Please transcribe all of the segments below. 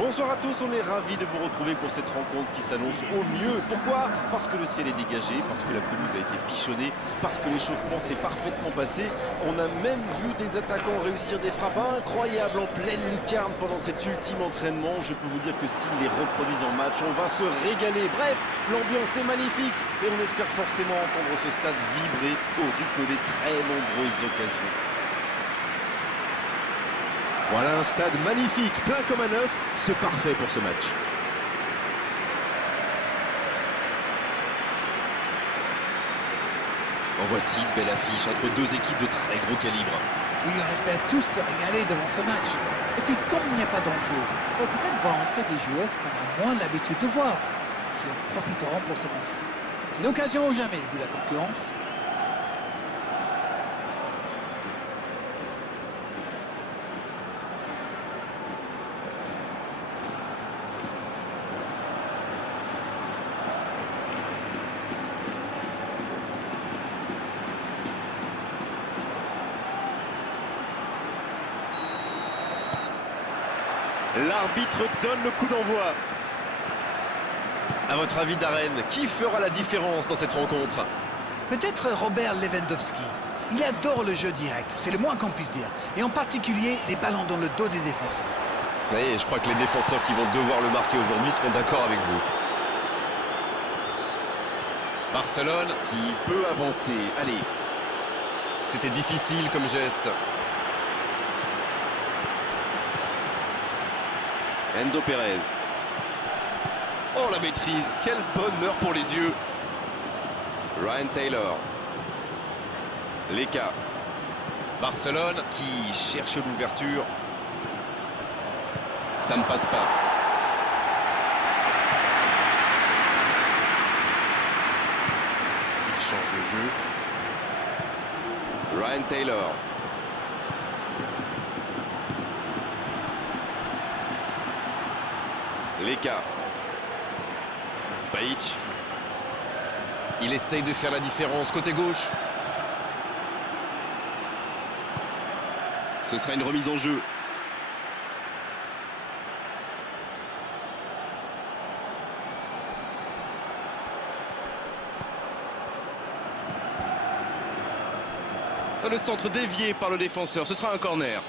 Bonsoir à tous, on est ravis de vous retrouver pour cette rencontre qui s'annonce au mieux. Pourquoi? Parce que le ciel est dégagé, parce que la pelouse a été bichonnée, parce que l'échauffement s'est parfaitement passé. On a même vu des attaquants réussir des frappes incroyables en pleine lucarne pendant cet ultime entraînement. Je peux vous dire que s'ils les reproduisent en match, on va se régaler. Bref, l'ambiance est magnifique et on espère forcément entendre ce stade vibrer au rythme des très nombreuses occasions. Voilà un stade magnifique, plein comme un œuf, c'est parfait pour ce match. En voici une belle affiche entre deux équipes de très gros calibre. Oui, on espère tous se régaler devant ce match. Et puis, comme il n'y a pas d'enjeu, on peut peut-être voir entrer des joueurs qu'on a moins l'habitude de voir, qui en profiteront pour se montrer. C'est l'occasion ou jamais, vu la concurrence. L'arbitre donne le coup d'envoi. À votre avis, Darren, qui fera la différence dans cette rencontre? Peut-être Robert Lewandowski. Il adore le jeu direct, c'est le moins qu'on puisse dire. Et en particulier, les ballons dans le dos des défenseurs. Oui, je crois que les défenseurs qui vont devoir le marquer aujourd'hui seront d'accord avec vous. Barcelone Qui peut avancer. Allez. c'était difficile comme geste. Enzo Pérez. Oh, la maîtrise. Quel bonheur pour les yeux. Ryan Taylor. Leka. Barcelone qui cherche l'ouverture. Ça ne passe pas. Il change le jeu. Ryan Taylor. Leka. Spajic. Il essaye de faire la différence côté gauche. Ce sera une remise en jeu. Le centre dévié par le défenseur, ce sera un corner.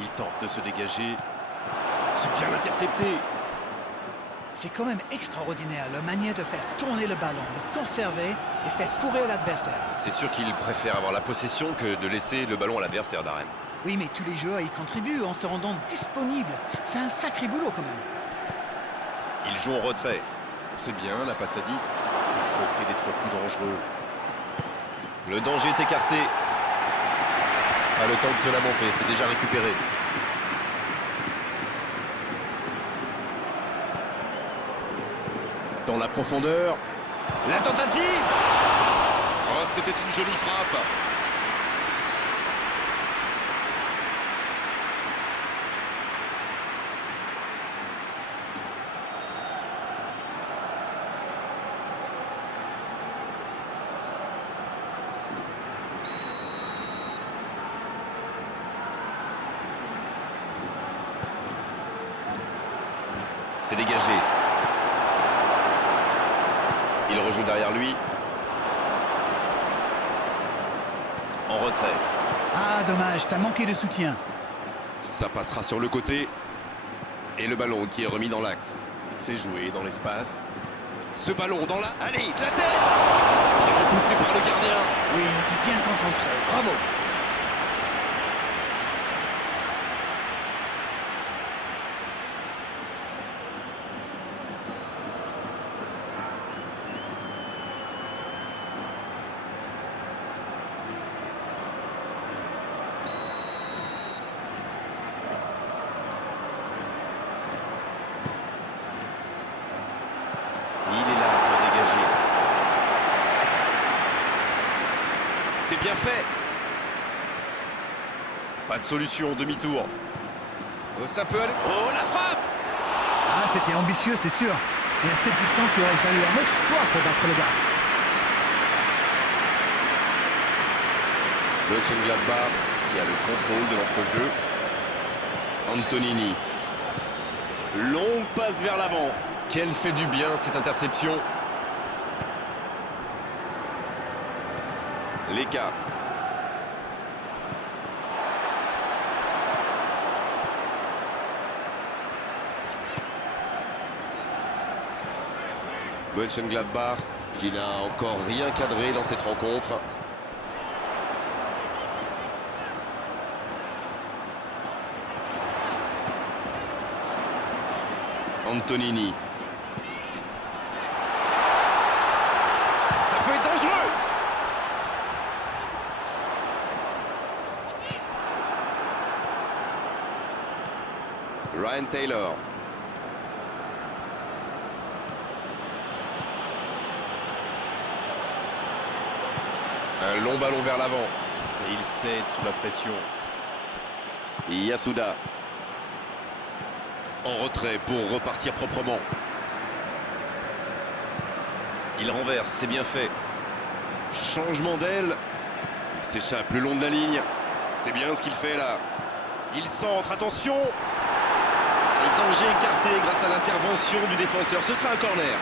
Il tente de se dégager. C'est bien intercepté. C'est quand même extraordinaire la manière de faire tourner le ballon, le conserver et faire courir l'adversaire. C'est sûr qu'il préfère avoir la possession que de laisser le ballon à l'adversaire, Darren. Oui, mais tous les joueurs y contribuent en se rendant disponibles. C'est un sacré boulot quand même. Il joue en retrait. C'est bien, la passe à 10. Il faut essayer d'être plus dangereux. Le danger est écarté. Pas le temps de se lamenter, c'est déjà récupéré. Dans la profondeur. La tentative. Oh, c'était une jolie frappe. C'est dégagé. Il rejoue derrière lui. En retrait. Ah, dommage, ça manquait de soutien. Ça passera sur le côté. Et le ballon qui est remis dans l'axe. C'est joué dans l'espace. Ce ballon dans la... Allez, de la tête. Bien repoussé par le gardien. Oui, il était bien concentré. Bravo. Il est là pour dégager. C'est bien fait. Pas de solution, demi-tour. Oh, ça peut aller. Oh, la frappe. Ah, c'était ambitieux, c'est sûr. Mais à cette distance, il aurait fallu un exploit pour battre le gars. Mönchengladbach qui a le contrôle de l'entrejeu. Antonini. Longue passe vers l'avant. Quelle fait du bien cette interception. Leka. Mönchengladbach qui n'a encore rien cadré dans cette rencontre. Antonini. Ça peut être dangereux. Ryan Taylor. Un long ballon vers l'avant. Et il cède sous la pression. Yasuda. En retrait pour repartir proprement. Il renverse, c'est bien fait. Changement d'aile. Il s'échappe le long de la ligne. C'est bien ce qu'il fait là. Il centre, attention. Et danger écarté grâce à l'intervention du défenseur. Ce sera un corner.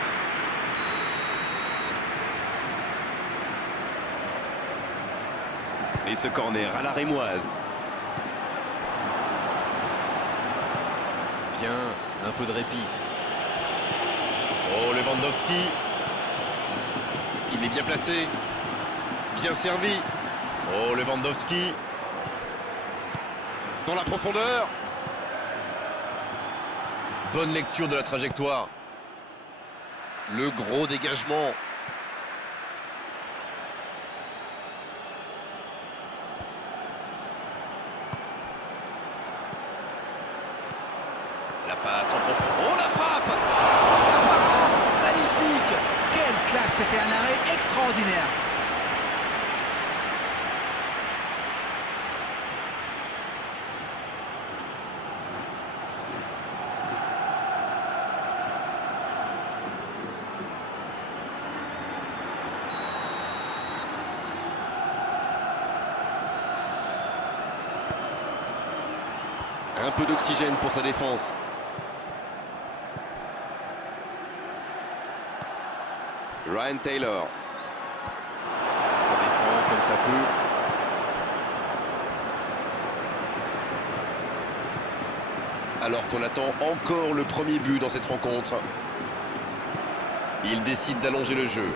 Et ce corner à la rémoise. Bien, un peu de répit. Oh, Lewandowski. Il est bien placé. Bien servi. Oh, Lewandowski. Dans la profondeur. Bonne lecture de la trajectoire. Le gros dégagement. La passe en profondeur. Oh, la frappe. La parade, magnifique. Quelle classe, c'était un arrêt extraordinaire. Un peu d'oxygène pour sa défense. Ryan Taylor. Ça défend comme ça peut. Alors qu'on attend encore le premier but dans cette rencontre. Il décide d'allonger le jeu.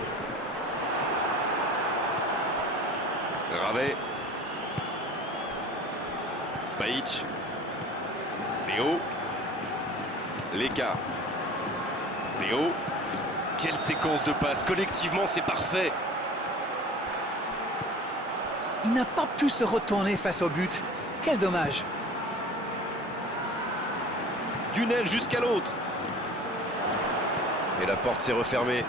Ravet. Spajic. Léo. Leka. Léo. Quelle séquence de passes. Collectivement, c'est parfait. Il n'a pas pu se retourner face au but. Quel dommage. D'une aile jusqu'à l'autre. Et la porte s'est refermée.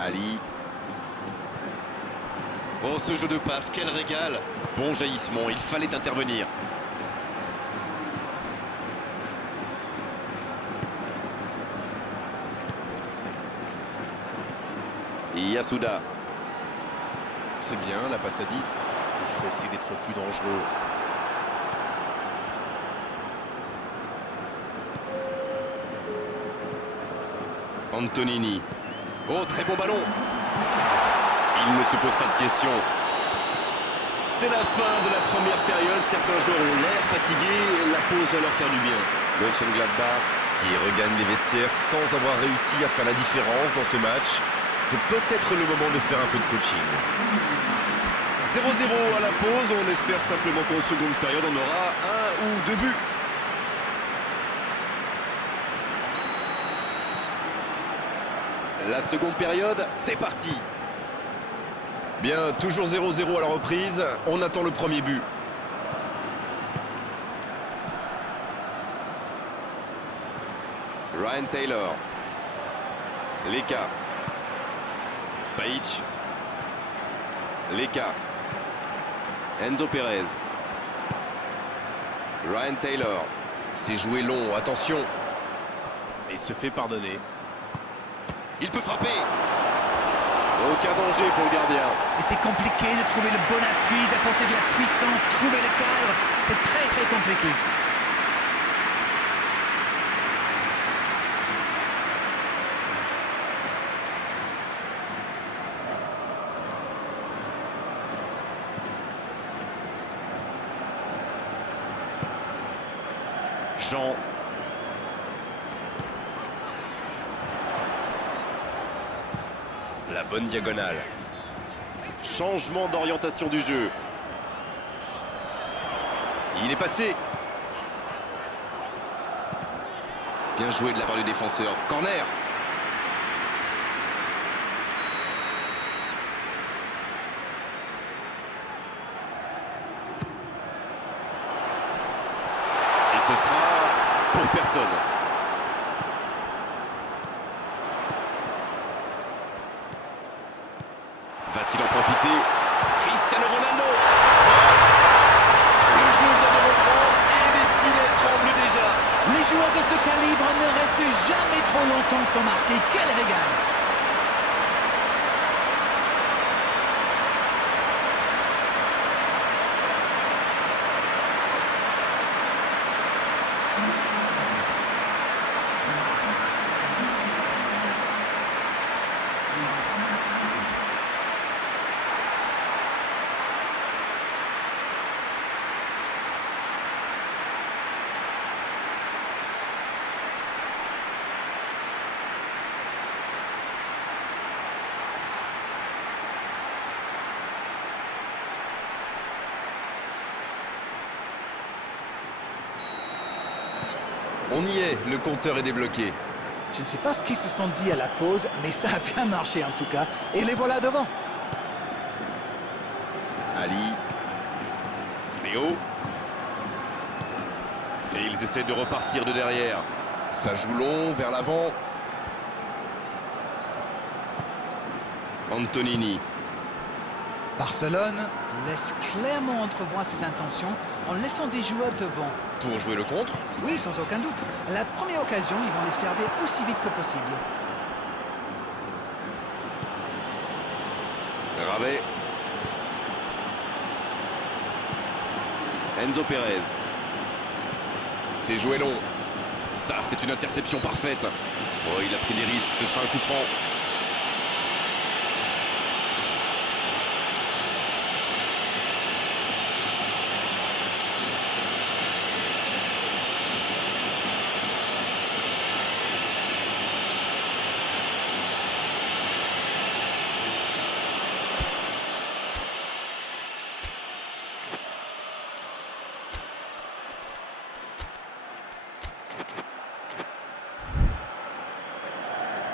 Ali. Oh, ce jeu de passe, quel régal. Bon jaillissement, il fallait intervenir. Yasuda. C'est bien, la passe à 10. Il faut essayer d'être plus dangereux. Antonini. Oh, très bon ballon. Il ne se pose pas de questions. C'est la fin de la première période. Certains joueurs ont l'air fatigués. La pause va leur faire du bien. Mönchengladbach qui regagne les vestiaires sans avoir réussi à faire la différence dans ce match. C'est peut-être le moment de faire un peu de coaching. 0-0 à la pause. On espère simplement qu'en seconde période, on aura un ou deux buts. La seconde période, c'est parti. Bien, toujours 0-0 à la reprise. On attend le premier but. Ryan Taylor. Leka. Spajic. Leka. Enzo Perez. Ryan Taylor. C'est joué long, attention. Il se fait pardonner. Il peut frapper. Aucun danger pour le gardien. Et c'est compliqué de trouver le bon appui, d'apporter de la puissance, trouver le cadre. C'est très très compliqué. Jean. La bonne diagonale. Changement d'orientation du jeu. Il est passé. Bien joué de la part du défenseur. Corner. Et ce sera pour personne. Va-t-il en profiter? Cristiano Ronaldo. Le jeu vient de reprendre et les filets tremblent déjà. Les joueurs de ce calibre ne restent jamais trop longtemps sans marquer. Quel régal! On y est, le compteur est débloqué. Je ne sais pas ce qu'ils se sont dit à la pause, mais ça a bien marché en tout cas. Et les voilà devant. Ali. Léo. Et ils essaient de repartir de derrière. Ça joue long, vers l'avant. Antonini. Barcelone laisse clairement entrevoir ses intentions en laissant des joueurs devant. Pour jouer le contre. Oui, sans aucun doute. À la première occasion, ils vont les servir aussi vite que possible. Ravet. Enzo Pérez. C'est joué long. Ça, c'est une interception parfaite. Oh, il a pris des risques, ce sera un coup franc.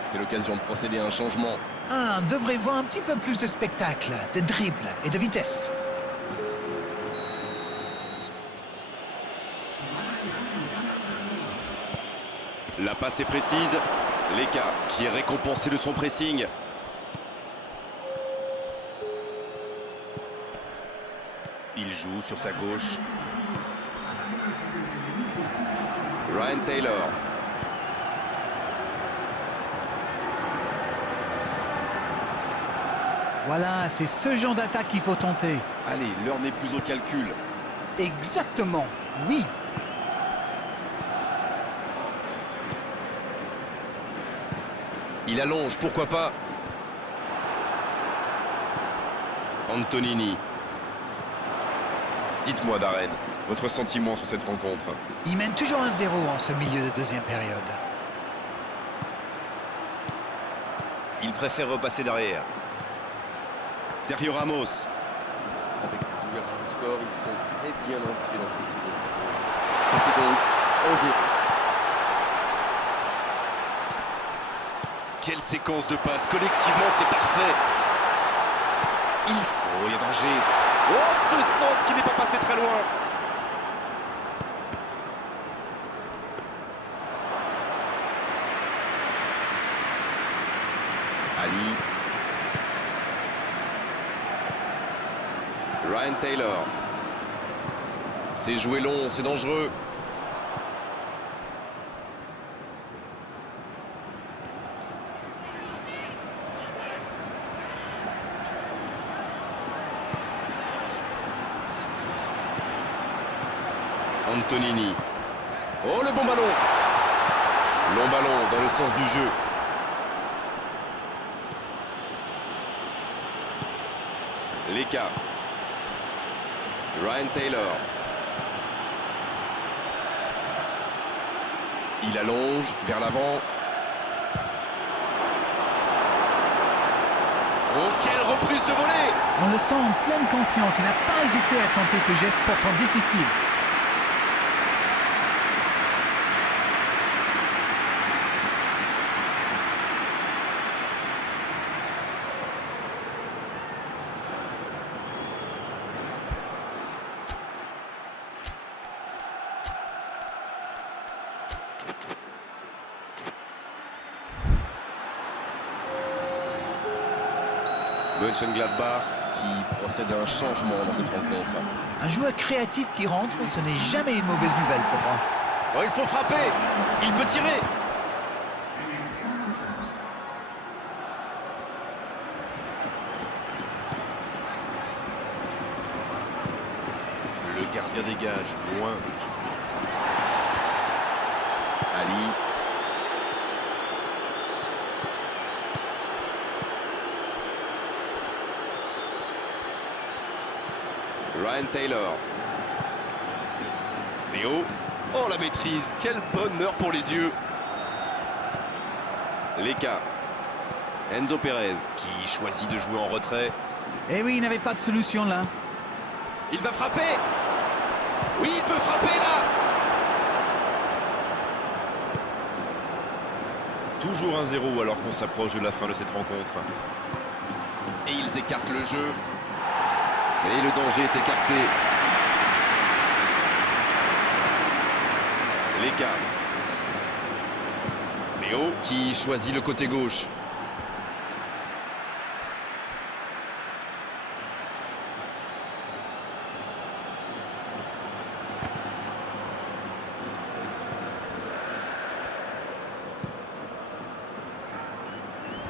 C'est l'occasion de procéder à un changement. Ah, on devrait voir un petit peu plus de spectacle, de dribble et de vitesse. La passe est précise. Leka qui est récompensé de son pressing. Il joue sur sa gauche. Ryan Taylor. Voilà, c'est ce genre d'attaque qu'il faut tenter. Allez, l'heure n'est plus au calcul. Exactement, oui. Il allonge, pourquoi pas. Antonini. Dites-moi, Darren, votre sentiment sur cette rencontre. Il mène toujours 1-0 en ce milieu de deuxième période. Il préfère repasser derrière. Sergio Ramos. Avec cette ouverture du score, ils sont très bien entrés dans cette seconde période. Ça fait donc 1-0. Quelle séquence de passes. Collectivement, c'est parfait. Oh, il y a danger. Oh, ce centre qui n'est pas passé très loin. Ali. Ryan Taylor. C'est joué long, c'est dangereux. Antonini. Oh, le bon ballon. Long ballon dans le sens du jeu. Leka. Ryan Taylor. Il allonge vers l'avant. Oh, quelle reprise de volée! On le sent en pleine confiance. Il n'a pas hésité à tenter ce geste pourtant difficile. Mönchengladbach. Qui procède à un changement dans cette rencontre. Un joueur créatif qui rentre, ce n'est jamais une mauvaise nouvelle pour moi. Oh, il faut frapper. Il peut tirer. Le gardien dégage, loin. Ali. Ryan Taylor. Léo. Oh, la maîtrise. Quel bonheur pour les yeux. Leka. Enzo Perez qui choisit de jouer en retrait. Eh oui, il n'avait pas de solution là. Il va frapper. Oui, il peut frapper là. Toujours 1-0 alors qu'on s'approche de la fin de cette rencontre. Et ils écartent le jeu. Et le danger est écarté. Leka. Léo qui choisit le côté gauche.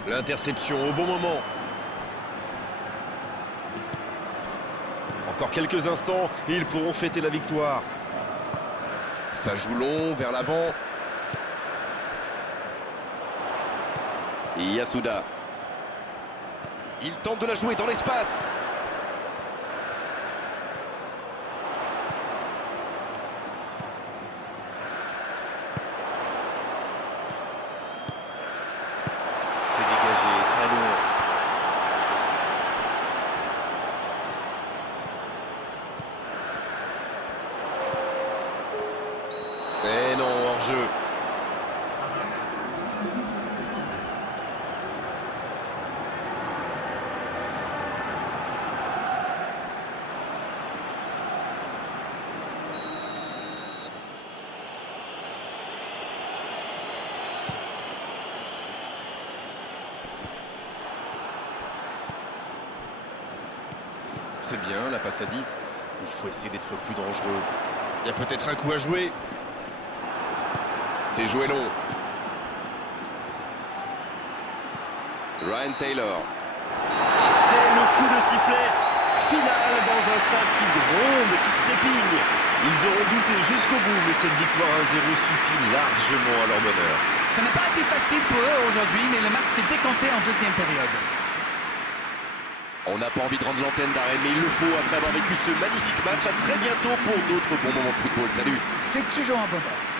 L'interception au bon moment. Encore quelques instants et ils pourront fêter la victoire. Ça joue long vers l'avant. Yasuda. Il tente de la jouer dans l'espace. C'est dégagé, très loin. Mais non, hors-jeu. C'est bien, la passe à 10. Il faut essayer d'être plus dangereux. Il y a peut-être un coup à jouer. C'est joué long. Ryan Taylor. C'est le coup de sifflet final dans un stade qui gronde, qui trépigne. Ils auront douté jusqu'au bout, mais cette victoire 1-0 suffit largement à leur bonheur. Ça n'a pas été facile pour eux aujourd'hui, mais le match s'est décanté en deuxième période. On n'a pas envie de rendre l'antenne d'arrêt, mais il le faut après avoir vécu ce magnifique match. À très bientôt pour d'autres bons moments de football. Salut! C'est toujours un bonheur.